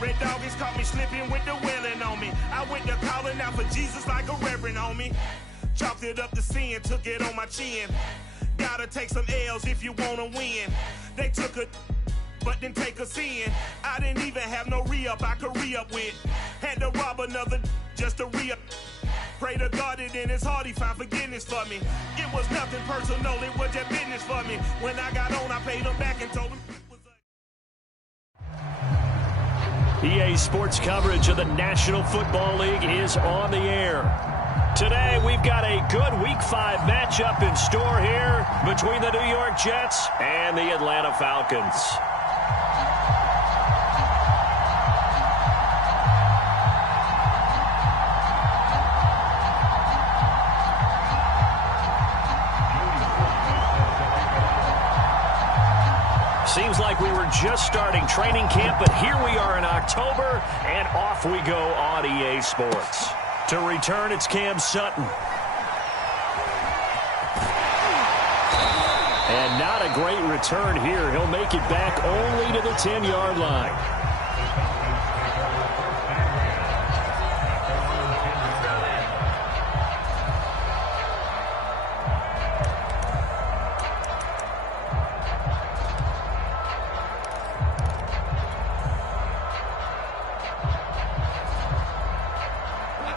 Red Doggies caught me slipping with the wailing on me. I went to calling out for Jesus like a reverend on me. Chalked it up to sin, took it on my chin. Gotta take some L's if you wanna win. They took a but didn't take us in. I didn't even have no re-up I could re-up with. Had to rob another just to re-up. Pray to God that in his heart he found forgiveness for me. It was nothing personal, it was just business for me. When I got on, I paid him back and told him it was EA Sports coverage of the National Football League is on the air. Today, we've got a good Week 5 matchup in store here between the New York Jets and the Atlanta Falcons. Seems like we were just starting training camp, but here we are in October, and off we go on EA Sports. To return, it's Cam Sutton. And not a great return here. He'll make it back only to the 10-yard line.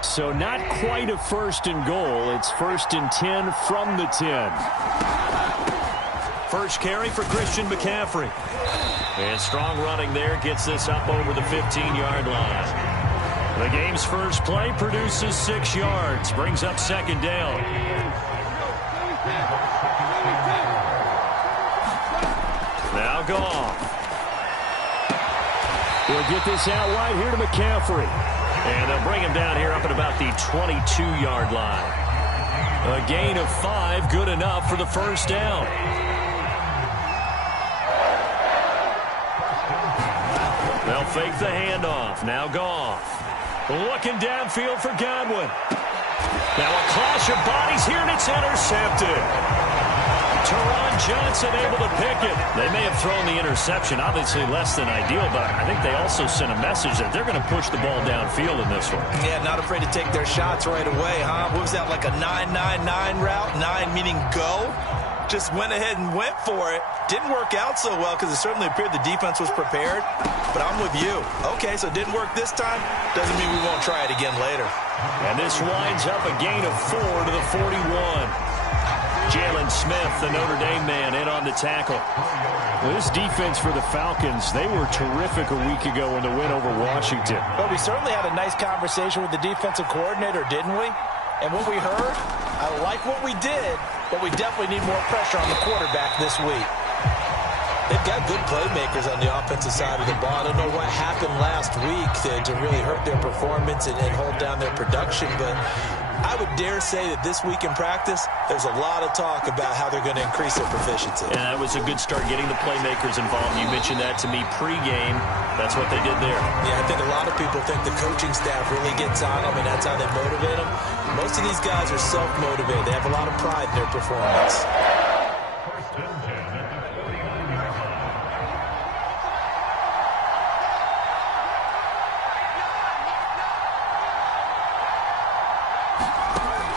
So not quite a 1st and goal. It's 1st and 10 from the 10. First carry for Christian McCaffrey. And strong running there gets this up over the 15-yard line. The game's first play produces 6 yards. Brings up 2nd down. Now Goff. We'll get this out wide here to McCaffrey. And they'll bring him down here up at about the 22-yard line. A gain of 5, good enough for the 1st down. They'll fake the handoff. Now Goff. Looking downfield for Godwin. Now a clash of bodies here, and it's intercepted. Teron Johnson able to pick it. They may have thrown the interception, obviously less than ideal, but I think they also sent a message that they're going to push the ball downfield in this one. Yeah, not afraid to take their shots right away, huh? What was that, like a 9-9-9 route? 9 meaning go? Just went ahead and went for it. Didn't work out so well because it certainly appeared the defense was prepared, but I'm with you. Okay, so it didn't work this time. Doesn't mean we won't try it again later. And this winds up a gain of 4 to the 41. Jalen Smith, the Notre Dame man, in on the tackle. Well, this defense for the Falcons, they were terrific a week ago in the win over Washington. But we certainly had a nice conversation with the defensive coordinator, didn't we? And what we heard, I like what we did, but we definitely need more pressure on the quarterback this week. They've got good playmakers on the offensive side of the ball. I don't know what happened last week to really hurt their performance and hold down their production, but I would dare say that this week in practice, there's a lot of talk about how they're going to increase their proficiency. And that was a good start, getting the playmakers involved. You mentioned that to me pregame. That's what they did there. Yeah, I think a lot of people think the coaching staff really gets on them, and that's how they motivate them. Most of these guys are self-motivated. They have a lot of pride in their performance.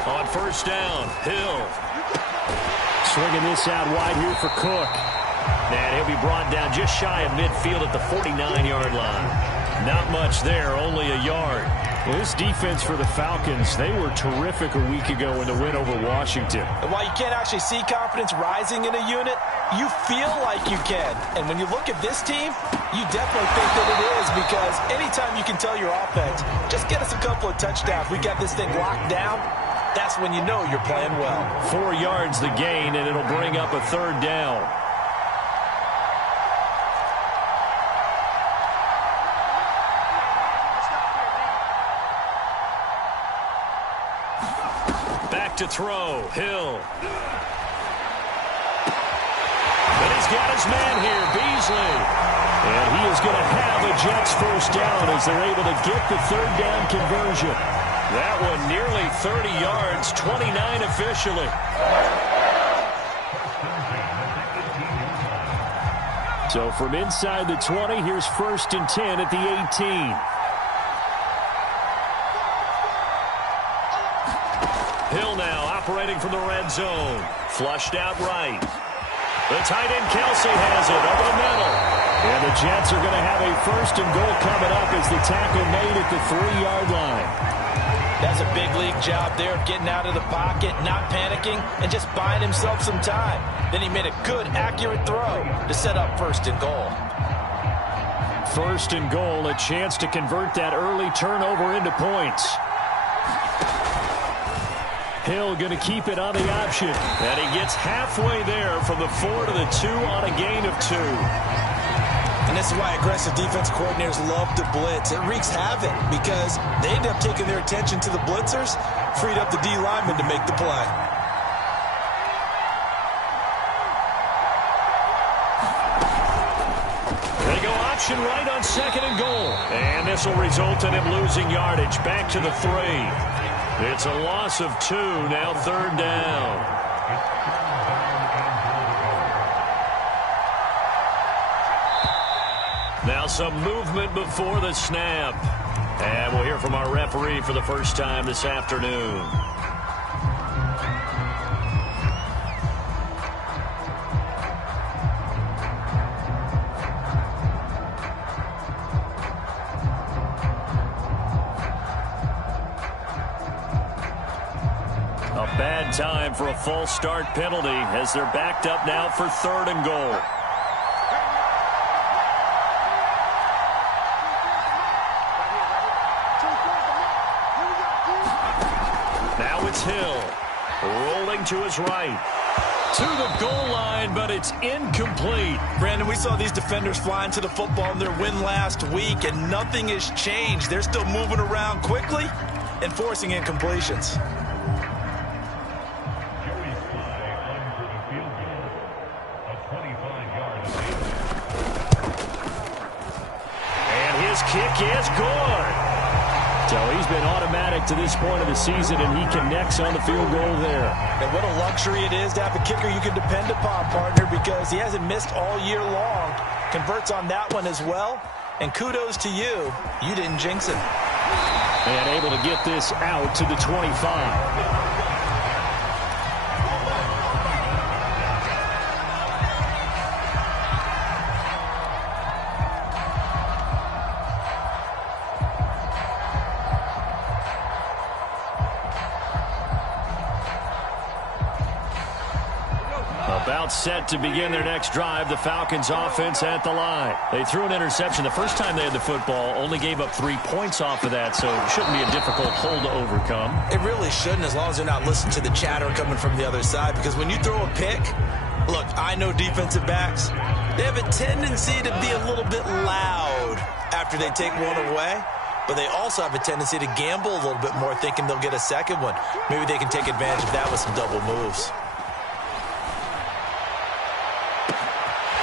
On 1st down, Hill. Swinging this out wide here for Cook. And he'll be brought down just shy of midfield at the 49-yard line. Not much there, only a yard. Well, this defense for the Falcons, they were terrific a week ago in the win over Washington. And while you can't actually see confidence rising in a unit, you feel like you can. And when you look at this team, you definitely think that it is, because anytime you can tell your offense, just get us a couple of touchdowns, we got this thing locked down, that's when you know you're playing well. 4 yards the gain, and it'll bring up a 3rd down. Back to throw, Hill. And he's got his man here, Beasley. And he is going to have a Jets 1st down as they're able to get the 3rd down conversion. That one nearly 30 yards, 29 officially. So from inside the 20, here's 1st and 10 at the 18. Hill now operating from the red zone. Flushed out right. The tight end Kelsey has it over the middle. And the Jets are going to have a 1st and goal coming up as the tackle made at the 3-yard line. That's a big league job there of getting out of the pocket, not panicking, and just buying himself some time. Then he made a good, accurate throw to set up 1st and goal. 1st and goal, a chance to convert that early turnover into points. Hill going to keep it on the option. And he gets halfway there from the 4 to the 2 on a gain of 2. And this is why aggressive defense coordinators love to blitz. It wreaks havoc because they end up taking their attention to the blitzers, freed up the D lineman to make the play. They go option right on 2nd and goal. And this will result in him losing yardage back to the 3. It's a loss of 2, now 3rd down. Now some movement before the snap. And we'll hear from our referee for the first time this afternoon. Bad time for a false start penalty as they're backed up now for 3rd and goal. Now it's Hill rolling to his right to the goal line, but it's incomplete. Brandon, we saw these defenders flying to the football in their win last week, and nothing has changed. They're still moving around quickly and forcing incompletions. Kick is good. So he's been automatic to this point of the season, and he connects on the field goal there. And what a luxury it is to have a kicker you can depend upon, partner, because he hasn't missed all year long. Converts on that one as well. And kudos to you. You didn't jinx it. And able to get this out to the 25. About set to begin their next drive, the Falcons offense at the line. They threw an interception the first time they had the football, only gave up 3 points off of that, so it shouldn't be a difficult hole to overcome. It really shouldn't, as long as they're not listening to the chatter coming from the other side, because when you throw a pick, look, I know defensive backs, they have a tendency to be a little bit loud after they take one away, but they also have a tendency to gamble a little bit more, thinking they'll get a second one. Maybe they can take advantage of that with some double moves.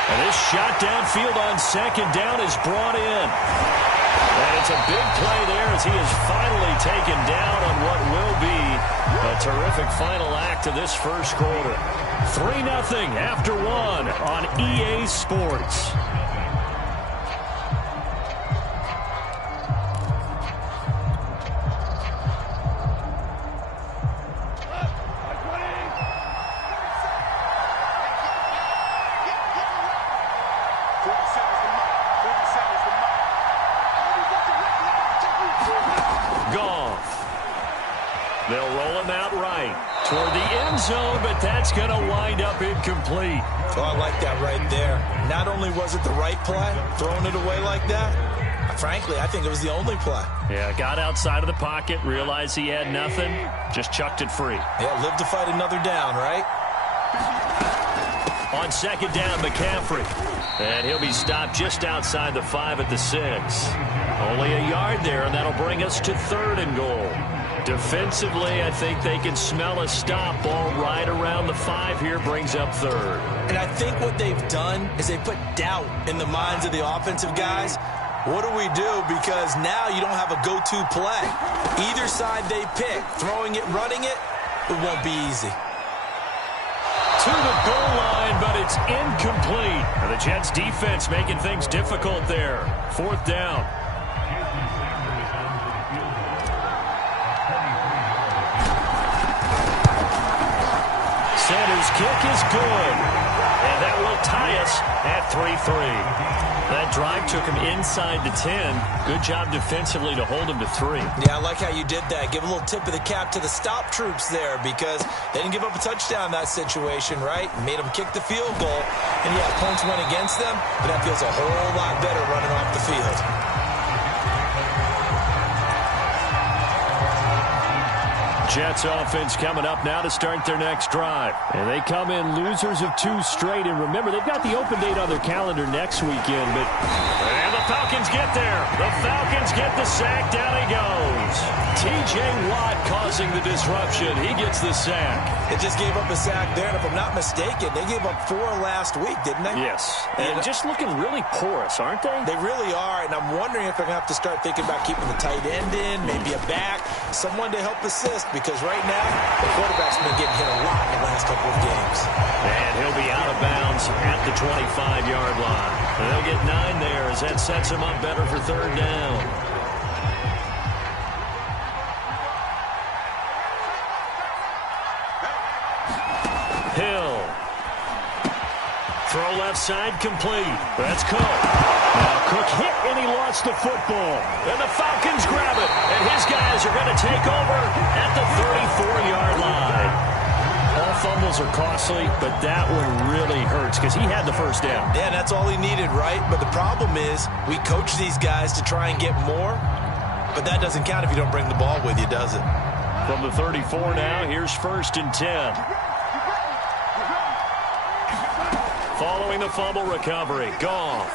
And this shot downfield on 2nd down is brought in. And it's a big play there as he is finally taken down on what will be a terrific final act of this first quarter. 3-0 after 1 on EA Sports. They'll roll him out right toward the end zone, but that's going to wind up incomplete. Oh, I like that right there. Not only was it the right play, throwing it away like that, frankly, I think it was the only play. Yeah, got outside of the pocket, realized he had nothing, just chucked it free. Yeah, live to fight another down, right? On 2nd down, McCaffrey. And he'll be stopped just outside the 5 at the 6. Only a yard there, and that'll bring us to 3rd and goal. Defensively, I think they can smell a stop. Ball right around the 5 here, brings up 3rd. And I think what they've done is they put doubt in the minds of the offensive guys. What do we do? Because now you don't have a go-to play. Either side they pick, throwing it, running it, it won't be easy. to the goal line, but it's incomplete. And the Jets defense making things difficult there. 4th down. Sanders' kick is good. And that will tie us at 3-3. That drive took him inside the 10. Good job defensively to hold him to 3. Yeah, I like how you did that. Give a little tip of the cap to the stop troops there because they didn't give up a touchdown in that situation, right? Made them kick the field goal. And, yeah, points went against them, but that feels a whole lot better running off the field. Jets offense coming up now to start their next drive. And they come in losers of 2 straight. And remember, they've got the open date on their calendar next weekend. And the Falcons get there. The Falcons get the sack. Down he goes. T.J. Watt causing the disruption. He gets the sack. They just gave up a sack there. And if I'm not mistaken, they gave up 4 last week, didn't they? Yes. And just looking really porous, aren't they? They really are. And I'm wondering if they're going to have to start thinking about keeping the tight end in, maybe a back, someone to help assist. Because right now, the quarterback's been getting hit a lot in the last couple of games. And he'll be out of bounds at the 25-yard line. They'll get 9 there as that sets him up better for 3rd down. Hill. Throw left side complete. That's Cook. Now Cook hit and he lost the football. And the Falcons grab it. And his guys are going to take over at the 34-yard line. All fumbles are costly, but that one really hurts because he had the first down. Yeah, that's all he needed, right? But the problem is we coach these guys to try and get more, but that doesn't count if you don't bring the ball with you, does it? From the 34 now, here's 1st and 10. Following the fumble recovery, Goff.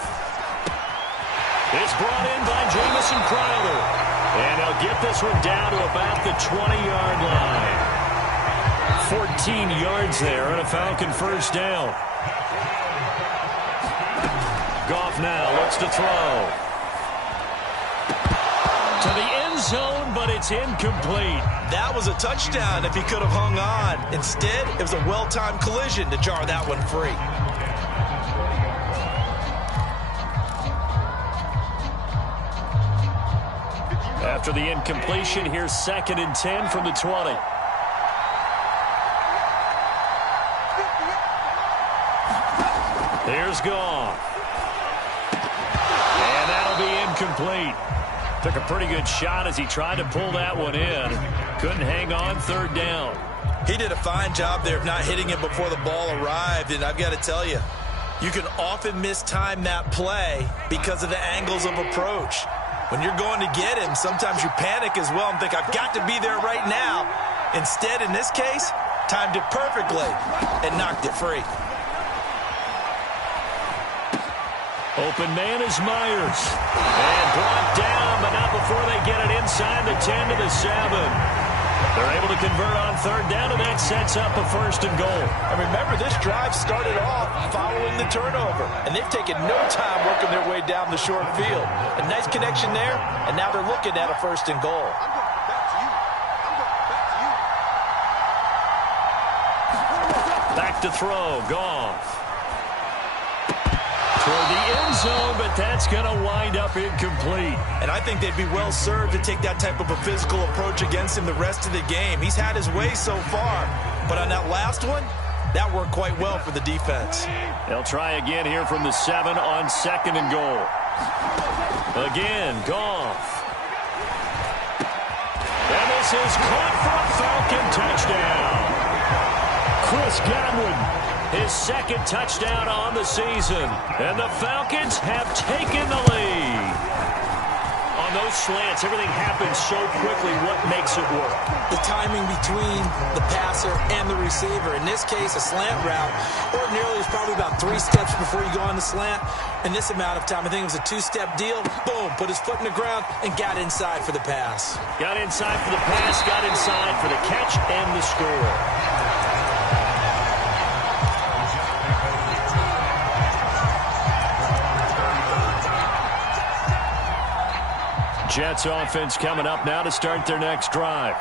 It's brought in by Jamison Crowder. And he'll get this one down to about the 20-yard line. 14 yards there and a Falcon first down. Goff now looks to throw. To the end zone, but it's incomplete. That was a touchdown if he could have hung on. Instead, it was a well-timed collision to jar that one free. After the incompletion, here's 2nd and 10 from the 20. Here's Goff. And that'll be incomplete. Took a pretty good shot as he tried to pull that one in. Couldn't hang on, 3rd down. He did a fine job there of not hitting it before the ball arrived, and I've got to tell you, you can often mistime that play because of the angles of approach. When you're going to get him, sometimes you panic as well and think, I've got to be there right now. Instead, in this case, timed it perfectly and knocked it free. Open man is Myers. And brought down, but not before they get it inside the 10 to the 7. They're able to convert on 3rd down, and that sets up a 1st and goal. And remember, this drive started off following the turnover, and they've taken no time working their way down the short field. A nice connection there, and now they're looking at a 1st and goal. Back to throw, Goff. Toward the end zone, but that's going to wind up incomplete. And I think they'd be well served to take that type of a physical approach against him the rest of the game. He's had his way so far, but on that last one, that worked quite well for the defense. They'll try again here from the 7 on 2nd and goal. Again, Goff. And this is caught for a Falcon touchdown. Chris Godwin. His 2nd touchdown on the season. And the Falcons have taken the lead. On those slants, everything happens so quickly. What makes it work? The timing between the passer and the receiver. In this case, a slant route. Ordinarily, it's probably about 3 steps before you go on the slant. In this amount of time, I think it was a 2-step deal. Boom, put his foot in the ground and got inside for the pass. Got inside for the pass, got inside for the catch and the score. Jets offense coming up now to start their next drive.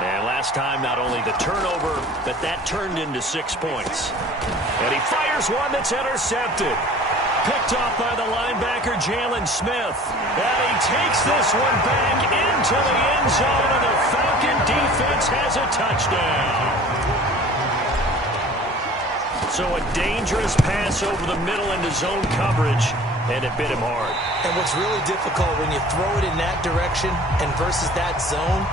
And last time, not only the turnover, but that turned into 6 points. And he fires one that's intercepted. Picked off by the linebacker, Jalen Smith. And he takes this one back into the end zone, and the Falcon defense has a touchdown. So a dangerous pass over the middle into zone coverage, and it bit him hard. And what's really difficult when you throw it in that direction and versus that zone,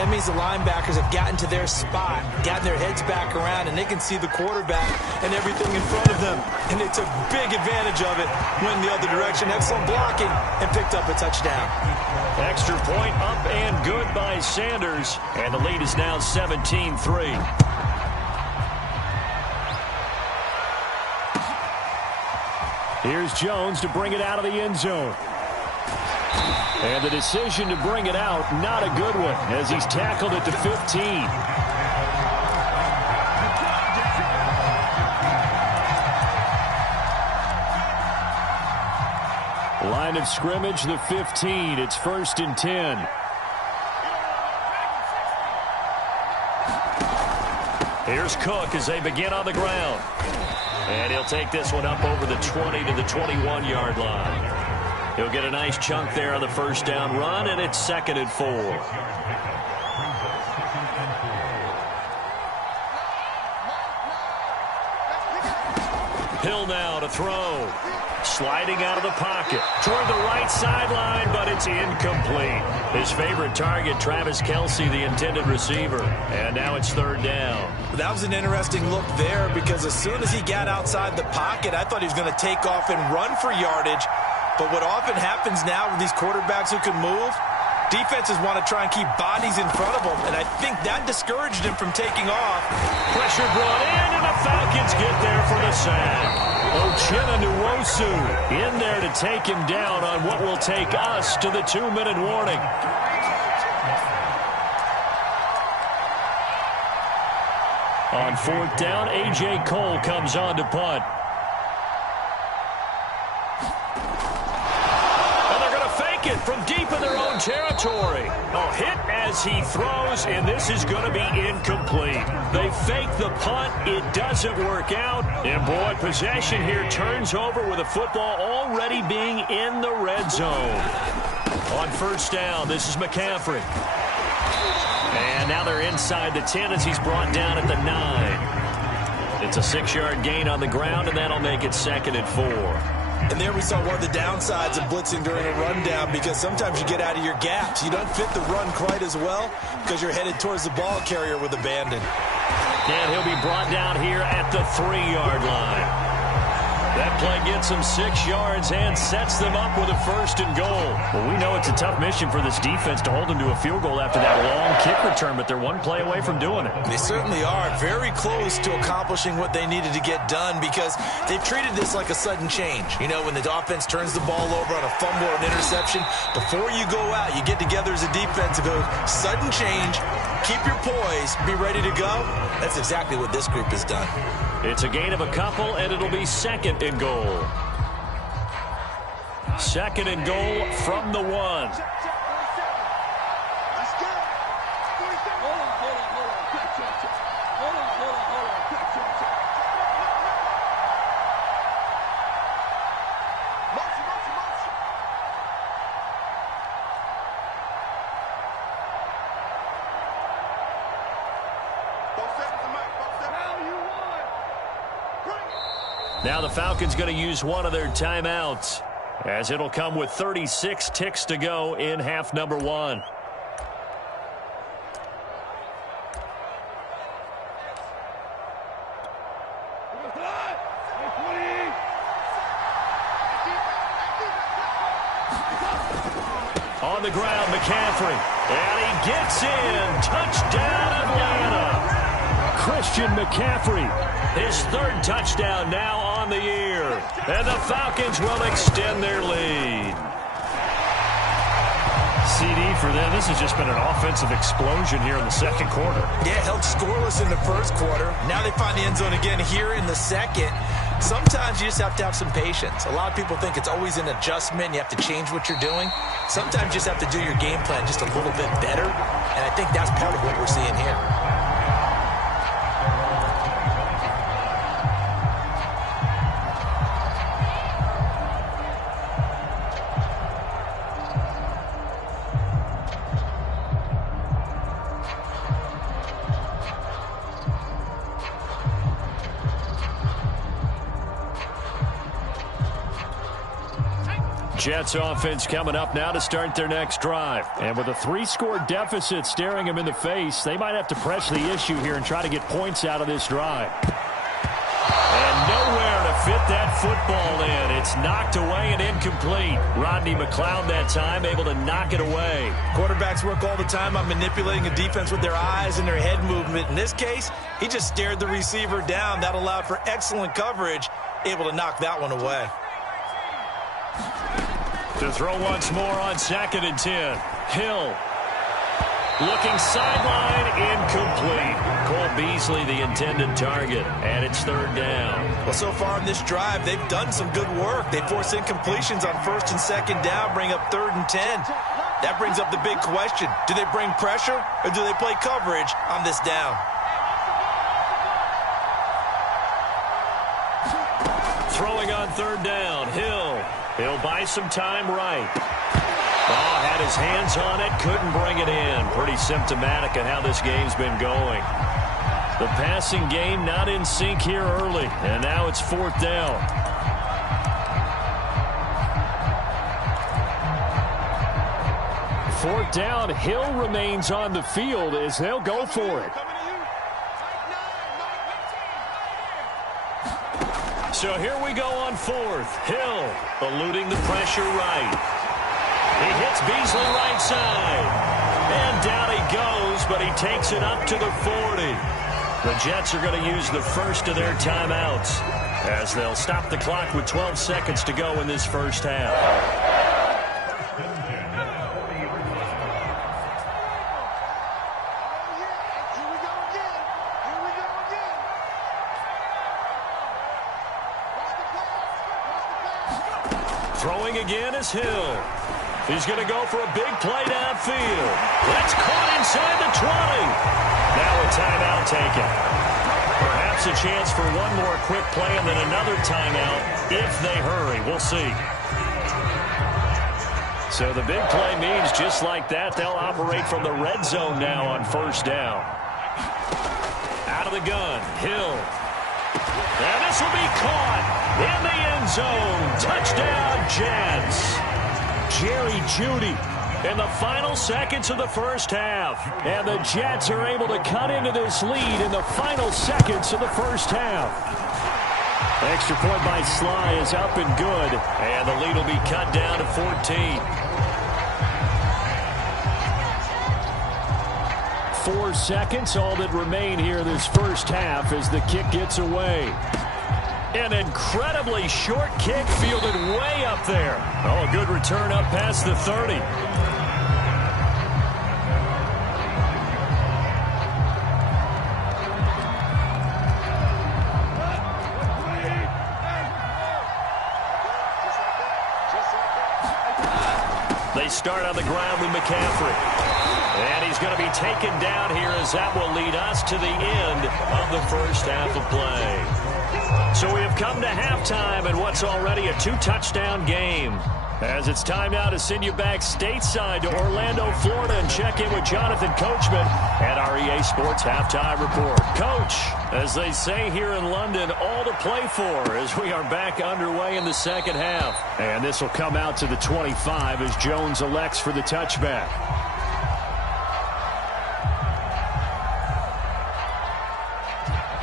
that means the linebackers have gotten to their spot, gotten their heads back around, and they can see the quarterback and everything in front of them. And they took big advantage of it, went the other direction, excellent blocking, and picked up a touchdown. Extra point up and good by Sanders, and the lead is now 17-3. Here's Jones to bring it out of the end zone. And the decision to bring it out, not a good one, as he's tackled at the 15. Line of scrimmage, the 15. It's 1st and 10. Here's Cook as they begin on the ground. And he'll take this one up over the 20 to the 21-yard line. He'll get a nice chunk there on the first down run, and it's 2nd and 4. Hill now to throw. Sliding out of the pocket toward the right sideline, but it's incomplete. His favorite target, Travis Kelce, the intended receiver. And now it's 3rd down. That was an interesting look there because as soon as he got outside the pocket, I thought he was going to take off and run for yardage. But what often happens now with these quarterbacks who can move, defenses want to try and keep bodies in front of them, and I think that discouraged him from taking off. Pressure brought in, and the Falcons get there for the sack. Uchenna Nwosu in there to take him down on what will take us to the 2-minute warning. On 4th down, A.J. Cole comes on to punt. From deep in their own territory. A hit as he throws, and this is going to be incomplete. They fake the punt. It doesn't work out. And, boy, possession here turns over with a football already being in the red zone. On 1st down, this is McCaffrey. And now they're inside the 10 as he's brought down at the 9. It's a 6-yard gain on the ground, and that'll make it 2nd and 4. And there we saw one of the downsides of blitzing during a rundown because sometimes you get out of your gaps. You don't fit the run quite as well because you're headed towards the ball carrier with abandon. And he'll be brought down here at the 3-yard line. That play gets them 6 yards and sets them up with a 1st and goal. Well, we know it's a tough mission for this defense to hold them to a field goal after that long kick return, but they're one play away from doing it. They certainly are very close to accomplishing what they needed to get done because they've treated this like a sudden change. You know, when the offense turns the ball over on a fumble or an interception, before you go out, you get together as a defense and go, sudden change, keep your poise, be ready to go. That's exactly what this group has done. It's a gain of a couple, and it'll be 2nd and goal. 2nd and goal from the 1. Now the Falcons going to use one of their timeouts, as it'll come with 36 ticks to go in half number 1. On the ground, McCaffrey, and he gets in. Touchdown, Atlanta. Christian McCaffrey, his 3rd touchdown now on the year. And the Falcons will extend their lead. CD for them. This has just been an offensive explosion here in the 2nd quarter. Yeah, held scoreless in the 1st quarter. Now they find the end zone again here in the 2nd. Sometimes you just have to have some patience. A lot of people think it's always an adjustment. You have to change what you're doing. Sometimes you just have to do your game plan just a little bit better, and I think that's part of what we're seeing here. Jets offense coming up now to start their next drive. And with a 3-score deficit staring them in the face, they might have to press the issue here and try to get points out of this drive. And nowhere to fit that football in. It's knocked away and incomplete. Rodney McLeod that time able to knock it away. Quarterbacks work all the time on manipulating a defense with their eyes and their head movement. In this case, he just stared the receiver down. That allowed for excellent coverage, able to knock that one away. To throw once more on 2nd and 10. Hill. Looking sideline, incomplete. Cole Beasley the intended target, and it's 3rd down. Well, so far in this drive, they've done some good work. They force incompletions on 1st and 2nd down, bring up 3rd and 10. That brings up the big question. Do they bring pressure, or do they play coverage on this down? Throwing on 3rd down, Hill. He'll buy some time right. Oh, had his hands on it, couldn't bring it in. Pretty symptomatic of how this game's been going. The passing game not in sync here early, and now it's 4th down. Fourth down, Hill remains on the field as they'll go for it. So here we go on 4th. Hill eluding the pressure right. He hits Beasley right side. And down he goes, but he takes it up to the 40. The Jets are going to use the first of their timeouts as they'll stop the clock with 12 seconds to go in this first half. Throwing again is Hill. He's going to go for a big play downfield. That's caught inside the 20. Now a timeout taken. Perhaps a chance for one more quick play and then another timeout if they hurry. We'll see. So the big play means just like that, they'll operate from the red zone now on 1st down. Out of the gun, Hill. And this will be caught in the end zone. Touchdown, Jets. Jerry Jeudy in the final seconds of the first half. And the Jets are able to cut into this lead in the final seconds of the first half. Extra point by Sly is up and good. And the lead will be cut down to 14. 4 seconds, all that remain here this first half as the kick gets away. An incredibly short kick fielded way up there. Oh, a good return up past the 30. They start on the ground with McCaffrey. And he's going to be taken down here as that will lead us to the end of the first half of play. So we have come to halftime in what's already a 2-touchdown game. As it's time now to send you back stateside to Orlando, Florida, and check in with Jonathan Coachman at our EA Sports Halftime Report. Coach, as they say here in London, all to play for as we are back underway in the second half. And this will come out to the 25 as Jones elects for the touchback.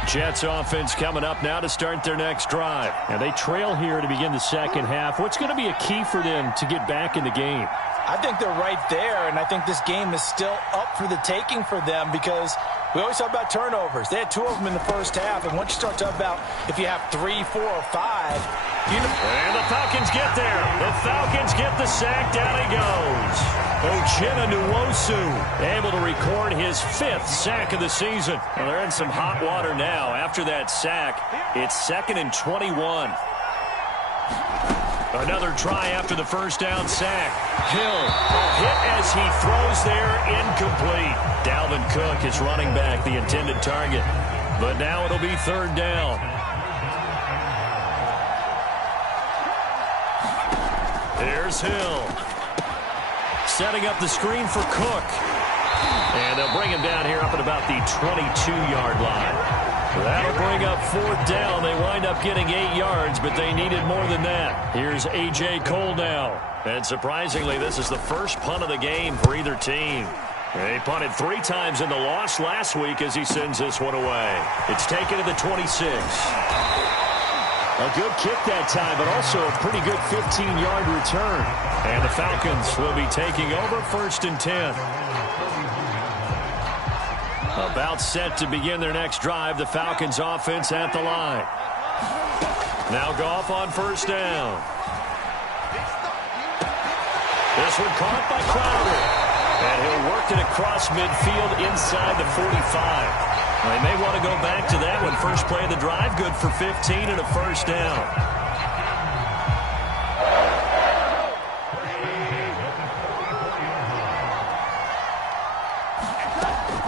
Jets offense coming up now to start their next drive. And they trail here to begin the second half. What's going to be a key for them to get back in the game? I think they're right there, and I think this game is still up for the taking for them because we always talk about turnovers. They had 2 of them in the first half, and once you start talking about if you have 3, 4, or 5, you know. And the Falcons get there. The Falcons get the sack. Down he goes. able to record his 5th sack of the season. Well, they're in some hot water now. After that sack, it's 2nd and 21. Another try after the first down sack. Hill, a hit as he throws there, incomplete. Dalvin Cook is running back, the intended target. But now it'll be 3rd down. Here's Hill. Setting up the screen for Cook. And they'll bring him down here up at about the 22-yard line. That'll bring up 4th down. They wind up getting 8 yards, but they needed more than that. Here's A.J. Cole now. And surprisingly, this is the first punt of the game for either team. They punted 3 times in the loss last week as he sends this one away. It's taken to the 26. A good kick that time, but also a pretty good 15-yard return. And the Falcons will be taking over 1st and 10. About set to begin their next drive, the Falcons offense at the line. Now Goff on 1st down. This one caught by Crowder. And he'll work it across midfield inside the 45. They may want to go back to that one. First play of the drive, good for 15 and a 1st down.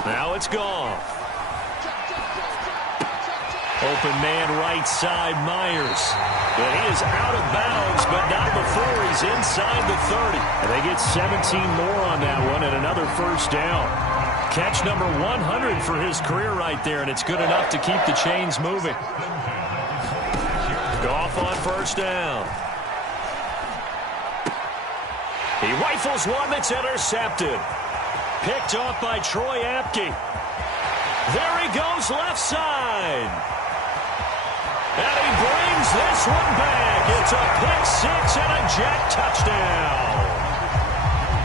Now it's gone. Open man right side, Myers. But he is out of bounds, but not before he's inside the 30. And they get 17 more on that one and another 1st down. Catch number 100 for his career right there, and it's good enough to keep the chains moving. Goff on 1st down. He rifles one that's intercepted. Picked off by Troy Apke. There he goes left side. And he brings this one back. It's a pick 6 and a Jet touchdown.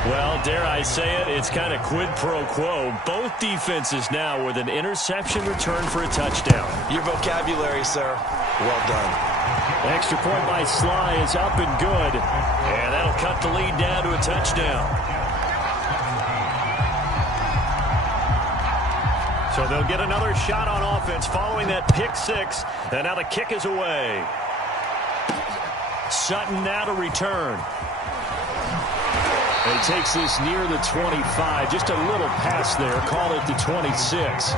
Well, dare I say it, it's kind of quid pro quo. Both defenses now with an interception return for a touchdown. Your vocabulary, sir. Well done. Extra point by Sly is up and good. And that'll cut the lead down to a touchdown. So they'll get another shot on offense following that pick 6. And now the kick is away. Sutton now to return. He takes this near the 25. Just a little pass there. Call it the 26.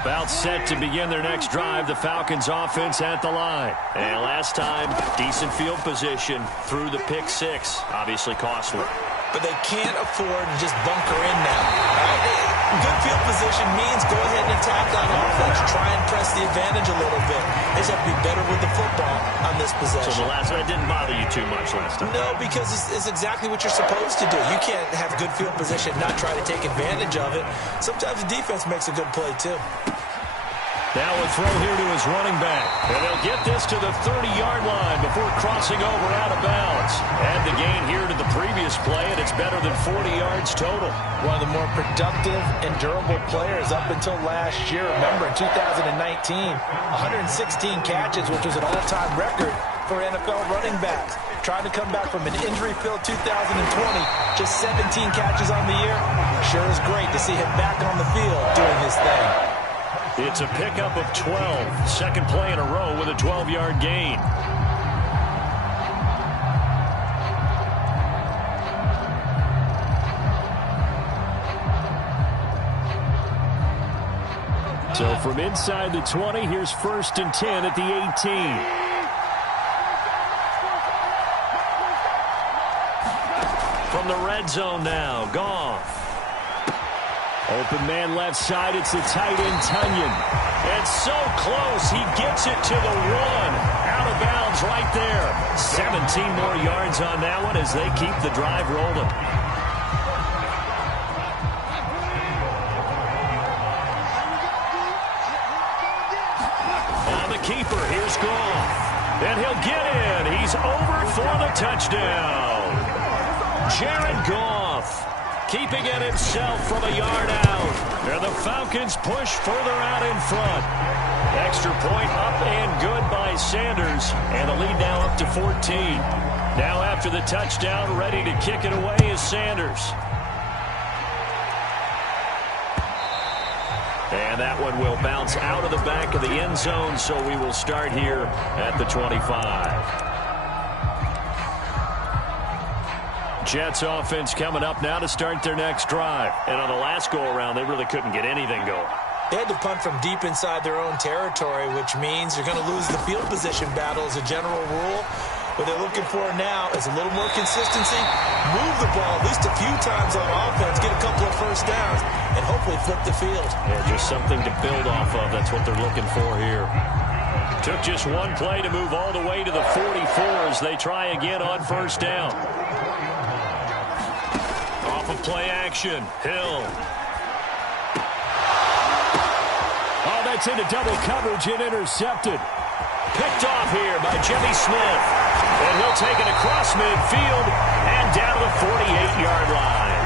About set to begin their next drive. The Falcons offense at the line. And last time, decent field position through the pick 6. Obviously costly. But they can't afford to just bunker in now. Right? Good field position means go ahead and attack on offense. Try and press the advantage a little bit. They just have to be better with the football on this possession. So the last one didn't bother you too much last time? No, because it's exactly what you're supposed to do. You can't have good field position and not try to take advantage of it. Sometimes the defense makes a good play, too. Now a throw here to his running back. And they'll get this to the 30-yard line before crossing over out of bounds. Add the gain here to the previous play, and it's better than 40 yards total. One of the more productive and durable players up until last year. Remember, in 2019, 116 catches, which was an all-time record for NFL running backs. Trying to come back from an injury-filled 2020, just 17 catches on the year. Sure is great to see him back on the field doing his thing. It's a pickup of 12. Second play in a row with a 12-yard gain. So from inside the 20, here's 1st and 10 at the 18. From the red zone now, Goff. Open man left side, it's the tight end, Tunyon. And so close, he gets it to the 1. Out of bounds right there. 17 more yards on that one as they keep the drive rolling. On the keeper, here's Goff. And he'll get in. He's over for the touchdown. Jared Goff keeping it himself from a yard out. And the Falcons push further out in front. Extra point up and good by Sanders. And the lead now up to 14. Now after the touchdown, ready to kick it away is Sanders. And that one will bounce out of the back of the end zone, so we will start here at the 25. Jets offense coming up now to start their next drive. And on the last go-around, they really couldn't get anything going. They had to punt from deep inside their own territory, which means you're going to lose the field position battle as a general rule. What they're looking for now is a little more consistency, move the ball at least a few times on offense, get a couple of first downs, and hopefully flip the field. Yeah, just something to build off of. That's what they're looking for here. Took just one play to move all the way to the 44 as they try again on first down. Off of play action, Hill. Oh, that's into double coverage and intercepted. Picked off here by Jimmy Smith. And he'll take it across midfield and down to the 48-yard line.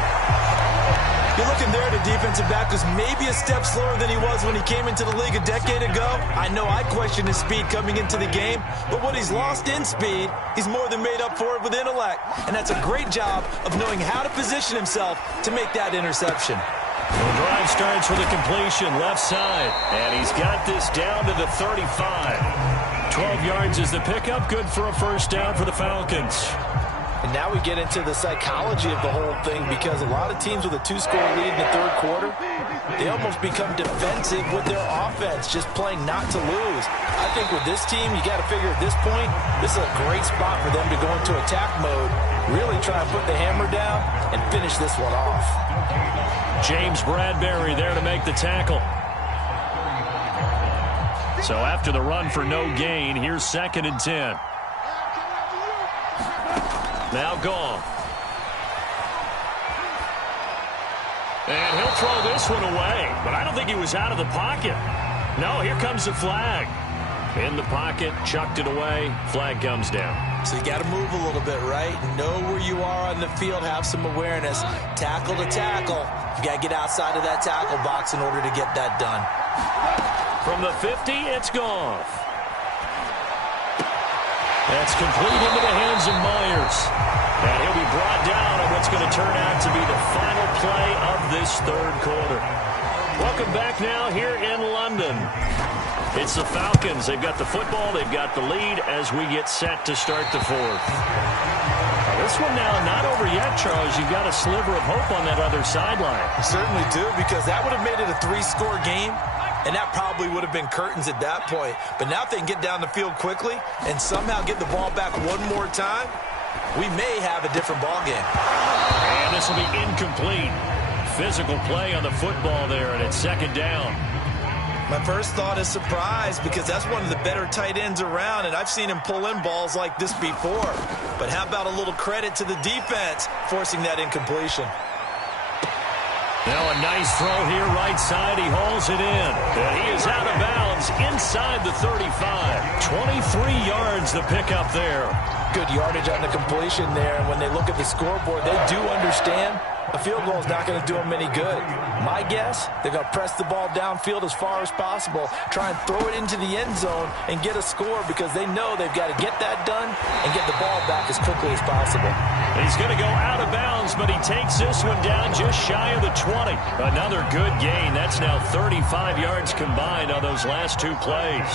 You're looking there at a defensive back who's maybe a step slower than he was when he came into the league a decade ago. I know I questioned his speed coming into the game, but what he's lost in speed, he's more than made up for it with intellect. And that's a great job of knowing how to position himself to make that interception. The drive starts with a completion left side, and he's got this down to the 35. 12 yards is the pickup, good for a first down for the Falcons. And now we get into the psychology of the whole thing, because a lot of teams with a 2-score lead in the third quarter, they almost become defensive with their offense, just playing not to lose. I think with this team, you got to figure at this point, this is a great spot for them to go into attack mode, really try and put the hammer down and finish this one off. James Bradbury there to make the tackle. So after the run for no gain, here's 2nd and 10. Now gone. And he'll throw this one away, but I don't think he was out of the pocket. No, here comes the flag. In the pocket, chucked it away, flag comes down. So you got to move a little bit, right? Know where you are on the field, have some awareness. Tackle to tackle. You got to get outside of that tackle box in order to get that done. From the 50, it's Goff. That's complete into the hands of Myers. And he'll be brought down on what's going to turn out to be the final play of this third quarter. Welcome back now here in London. It's the Falcons. They've got the football. They've got the lead as we get set to start the fourth. This one now not over yet, Charles. You've got a sliver of hope on that other sideline. You certainly do, because that would have made it a 3-score game, and that probably would have been curtains at that point. But now if they can get down the field quickly and somehow get the ball back one more time, we may have a different ball game. And this will be incomplete. Physical play on the football there, and it's 2nd down. My first thought is surprise, because that's one of the better tight ends around, and I've seen him pull in balls like this before. But how about a little credit to the defense forcing that incompletion? Now a nice throw here right side. He hauls it in. And he is out of bounds inside the 35. 23 yards the pickup there. Good yardage on the completion there. And when they look at the scoreboard, they do understand a field goal is not going to do them any good. My guess, they're going to press the ball downfield as far as possible, try and throw it into the end zone and get a score, because they know they've got to get that done and get the ball back as quickly as possible. He's going to go out of bounds, but he takes this one down just shy of the 20. Another good gain. That's now 35 yards combined on those last two plays.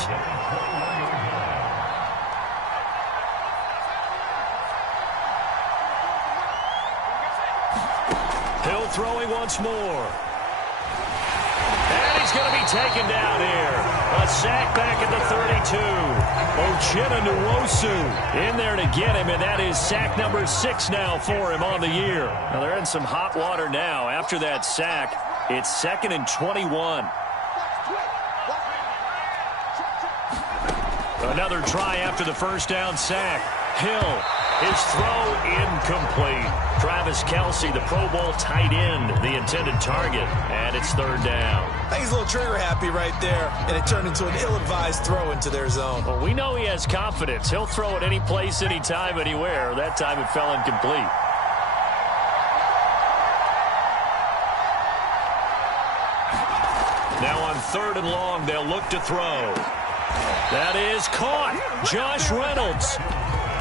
Hill throwing once more. And he's going to be taken down here. A sack back at the 32. Uchenna Nwosu in there to get him, and that is sack number 6 now for him on the year. Now they're in some hot water now. After that sack, it's 2nd and 21. Another try after the first down sack. Hill, his throw incomplete. Travis Kelce, the Pro Bowl tight end, the intended target, and it's 3rd down. I think he's a little trigger happy right there, and it turned into an ill-advised throw into their zone. Well, we know he has confidence. He'll throw it any place, anytime, anywhere. That time it fell incomplete. 3rd and long. They'll look to throw. That is caught. Josh Reynolds.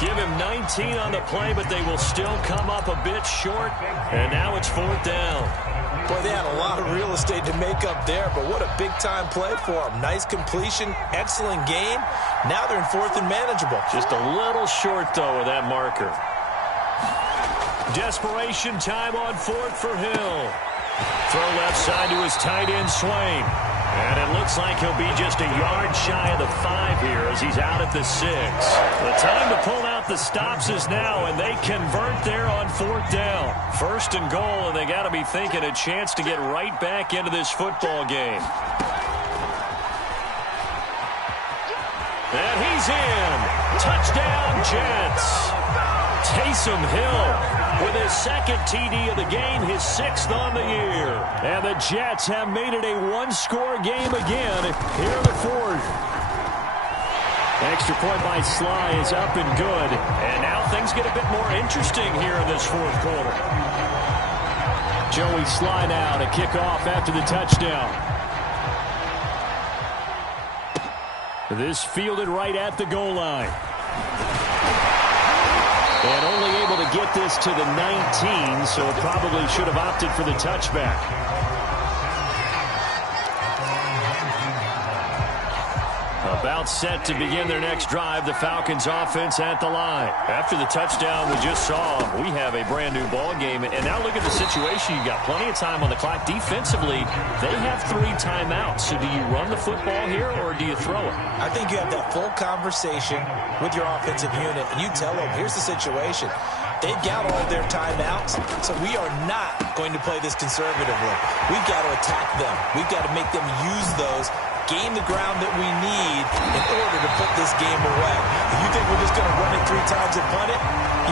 Give him 19 on the play, but they will still come up a bit short. And now it's 4th down. Boy, they had a lot of real estate to make up there, but what a big-time play for them. Nice completion, excellent game. Now they're in 4th and manageable. Just a little short, though, with that marker. Desperation time on 4th for Hill. Throw left side to his tight end, Swain. And it looks like he'll be just a yard shy of the 5 here as he's out at the 6. The time to pull out the stops is now, and they convert there on 4th down. 1st and goal, and they got to be thinking a chance to get right back into this football game. And he's in. Touchdown, Jets. Taysom Hill with his 2nd TD of the game, his 6th on the year. And the Jets have made it a one-score game again here in the 4th. Extra point by Sly is up and good. And now things get a bit more interesting here in this 4th quarter. Joey Sly now to kick off after the touchdown. This fielded right at the goal line. And only able to get this to the 19, so it probably should have opted for the touchback. About set to begin their next drive, the Falcons offense at the line. After the touchdown we just saw, we have a brand new ball game. And now look at the situation. You got plenty of time on the clock. Defensively, they have 3 timeouts. So do you run the football here or do you throw it? I think you have that full conversation with your offensive unit, and you tell them, here's the situation. They've got all their timeouts, so we are not going to play this conservatively. We've got to attack them. We've got to make them use those, gain the ground that we need in order to put this game away. If you think we're just going to run it 3 times and punt it,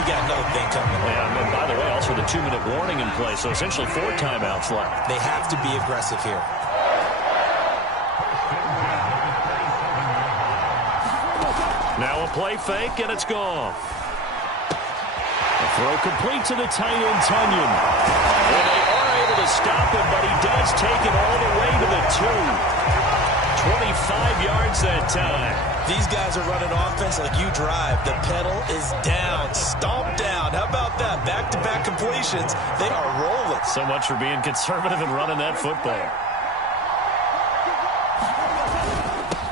you got another thing coming. Yeah, and by the way, also the 2-minute warning in play, so essentially 4 timeouts left. They have to be aggressive here. Now a play fake, and it's gone. A throw complete to the tight end, Tunyon. And they are able to stop him, but he does take it all the way to the 2. 25 yards that time. These guys are running offense like you drive. The pedal is down, stomp down. How about that? Back-to-back completions. They are rolling. So much for being conservative and running that football.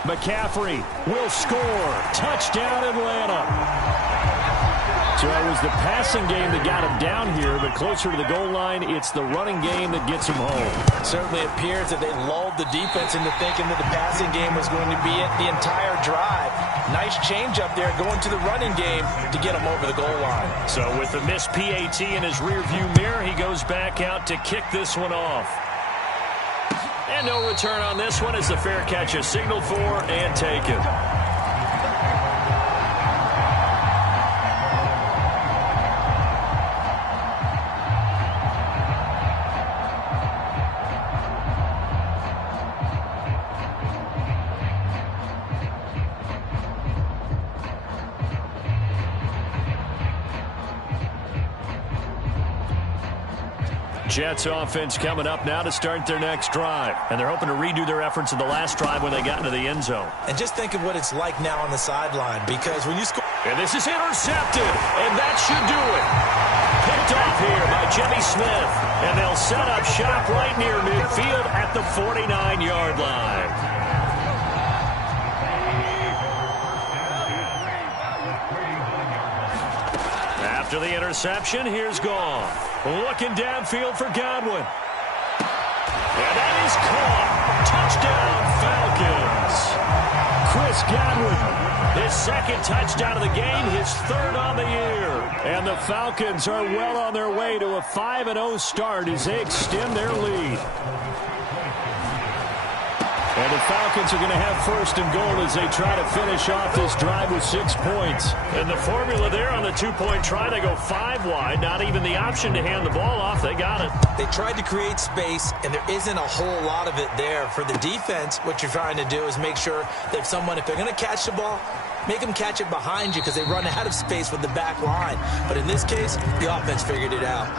McCaffrey will score. Touchdown, Atlanta. So it was the passing game that got him down here, but closer to the goal line, it's the running game that gets him home. Certainly appears that they lulled the defense into thinking that the passing game was going to be it the entire drive. Nice change up there going to the running game to get him over the goal line. So with the missed PAT in his rearview mirror, he goes back out to kick this one off. And no return on this one as the fair catch is signaled for and taken. Jets offense coming up now to start their next drive. And they're hoping to redo their efforts in the last drive when they got into the end zone. And just think of what it's like now on the sideline, because when you score... And this is intercepted, and that should do it. Picked off here by Jimmy Smith. And they'll set up shop right near midfield at the 49-yard line. After the interception, here's Goff. Looking downfield for Godwin. And that is caught. Touchdown, Falcons. Chris Godwin, his 2nd touchdown of the game, his 3rd on the year. And the Falcons are well on their way to a 5-0 start as they extend their lead. And the Falcons are going to have 1st and goal as they try to finish off this drive with 6 points. And the formula there on the 2-point try, they go 5 wide. Not even the option to hand the ball off. They got it. They tried to create space, and there isn't a whole lot of it there. For the defense, what you're trying to do is make sure that if they're going to catch the ball, make them catch it behind you because they run out of space with the back line. But in this case, the offense figured it out.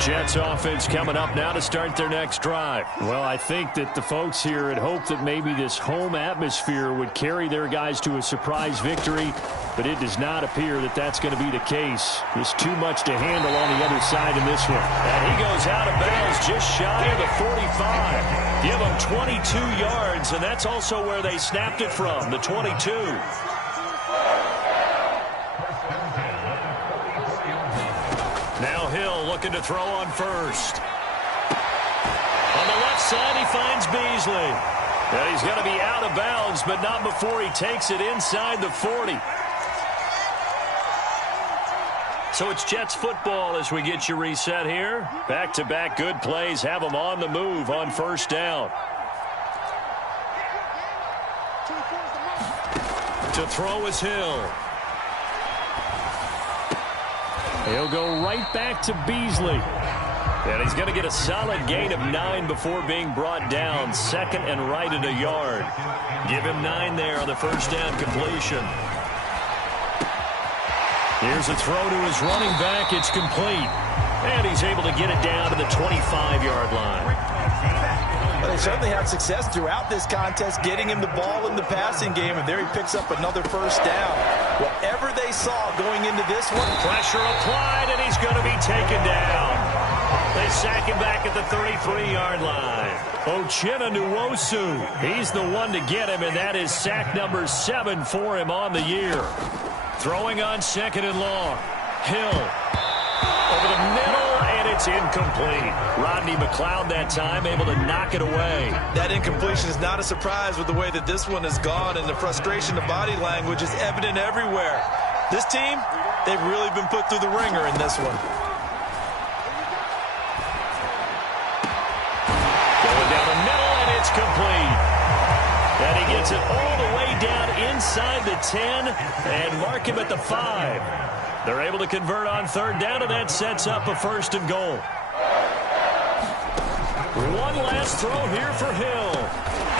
Jets offense coming up now to start their next drive. Well, I think that the folks here had hoped that maybe this home atmosphere would carry their guys to a surprise victory, but it does not appear that that's going to be the case. There's too much to handle on the other side in this one. And he goes out of bounds just shy of the 45. Give him 22 yards, and that's also where they snapped it from, the 22. Now Hill looking to throw on first. On the left side, he finds Beasley. And he's going to be out of bounds, but not before he takes it inside the 40. So it's Jets football as we get you reset here. Back-to-back good plays have them on the move on first down. To throw is Hill. He'll go right back to Beasley. And he's going to get a solid gain of 9 before being brought down. Second and right at a yard. Give him 9 there on the first down completion. Here's a throw to his running back. It's complete. And he's able to get it down to the 25-yard line. Well, they certainly had success throughout this contest, getting him the ball in the passing game, and there he picks up another first down. Whatever they saw going into this one. Pressure applied, and he's going to be taken down. They sack him back at the 33-yard line. Uchenna Nwosu. He's the one to get him, and that is sack number 7 for him on the year. Throwing on second and long. Hill over the middle, and it's incomplete. Rodney McLeod that time able to knock it away. That incompletion is not a surprise with the way that this one has gone, and the frustration of body language is evident everywhere. This team, they've really been put through the ringer in this one. Going down the middle, and it's complete. And he gets it all the way down inside the 10 and mark him at the 5. They're able to convert on third down, and that sets up a first and goal. One last throw here for Hill.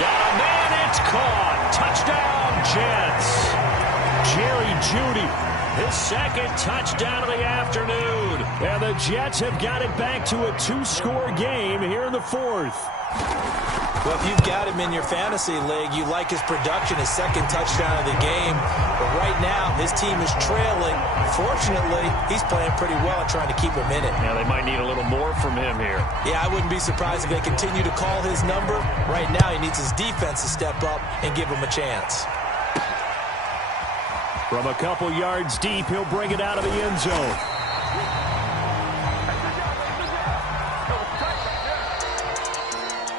Got a man, it's caught. Touchdown, Jets. Jerry Jeudy. His second touchdown of the afternoon. And the Jets have got it back to a 2-score game here in the 4th. Well, if you've got him in your fantasy league, you like his production, his second touchdown of the game. But right now, his team is trailing. Fortunately, he's playing pretty well and trying to keep him in it. Now, they might need a little more from him here. Yeah, I wouldn't be surprised if they continue to call his number. Right now, he needs his defense to step up and give him a chance. From a couple yards deep, he'll bring it out of the end zone.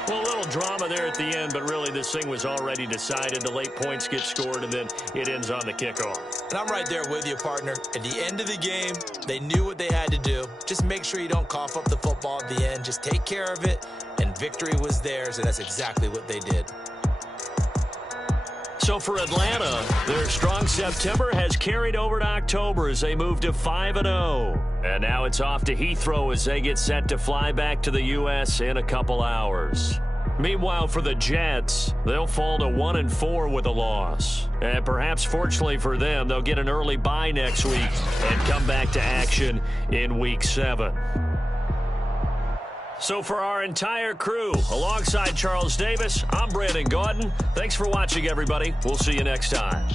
Well, a little drama there at the end, but really this thing was already decided. The late points get scored, and then it ends on the kickoff. And I'm right there with you, partner. At the end of the game, they knew what they had to do. Just make sure you don't cough up the football at the end. Just take care of it, and victory was theirs, and that's exactly what they did. So for Atlanta, their strong September has carried over to October as they move to 5-0. And now it's off to Heathrow as they get set to fly back to the U.S. in a couple hours. Meanwhile, for the Jets, they'll fall to 1-4 with a loss. And perhaps fortunately for them, they'll get an early bye next week and come back to action in Week 7. So for our entire crew, alongside Charles Davis, I'm Brandon Gaudin. Thanks for watching, everybody. We'll see you next time.